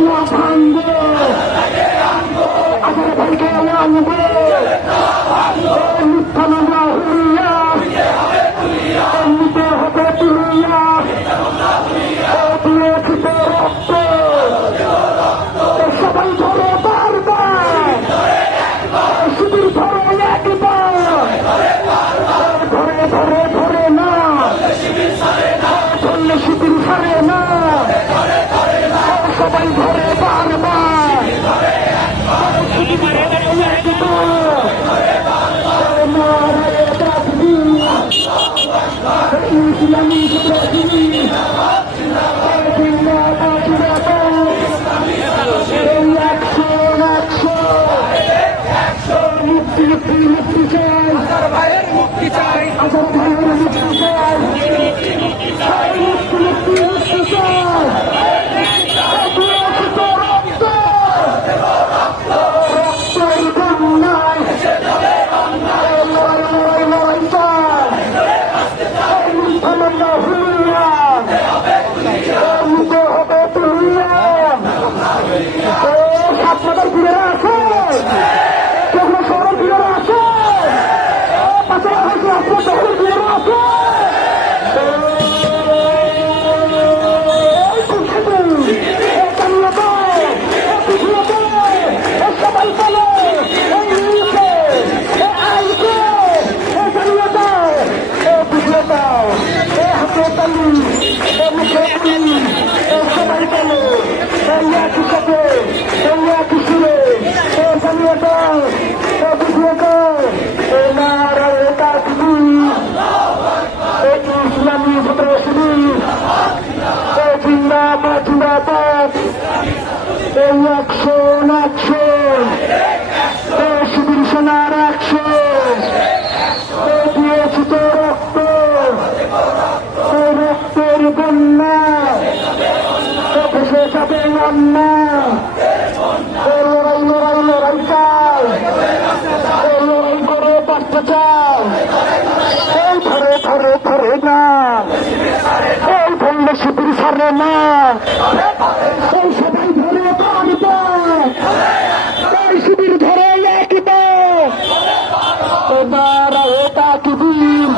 না ভাঙবো আমার ভাইকে আনবো মিথ্যা মামলা হুলিয়া এমনিতে হবে তুলিয়া দিয়েছি তো রক্ত সবাই ধরে বারবার শিবির ধরে একবার ধরে ধরে ধরে না ধরলে শিবির ধরে না সবাই ধরে বারবার ইসলামী মুক্তি চাই মুক্তি চাই মুক্তি চাই মুক্তি আপনাদের ফিরে আছে যখন সরল ফিরে আছে পাশাপাশি আপনার তখন ফিরে আছে সবাই বলে সবাই বলে ইসলামী ভদ্রশ্রী জিন্দাবাদ জিন্দাবাদ এই অ্যাকশন অ্যাকশন শিবির সেনার অ্যাকশন দিয়েছি তো রক্ত রক্তের বন্যা ভেসে যাবে অন্যায় লড়াই লড়াই লড়াই চাই লড়াই করে বাঁচতে চাই এই ধরে ধরে ধরে না এই ধরলে শিবির সারে না এই সবাই ধরে বারবার এই শিবির ধরে একবার এবার এটা কি দিন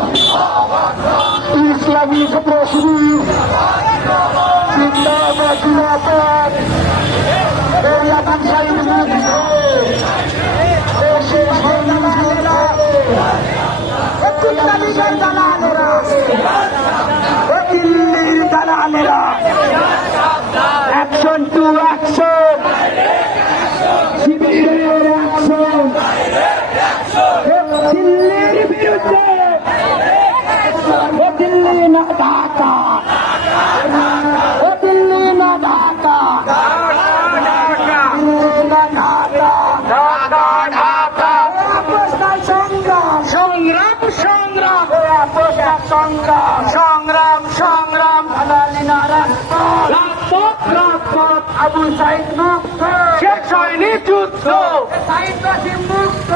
ইসলামী ছাত্র শিবির জিন্দাবাদ জিন্দাবাদ এই আকাম সাহিদ দিল্লির দালালেরা অ্যাকশন টু অ্যাকশন শিবিরের অ্যাকশন দিল্লির বিরুদ্ধে দিল্লি না ঢাকা দিল্লি না ঢাকা সংগ্রাম সংগ্রাম সংগ্রাম সংগ্রাম আবু সাইদ মুক্ত শেখ হয়নি যুদ্ধ সাইদ মুক্ত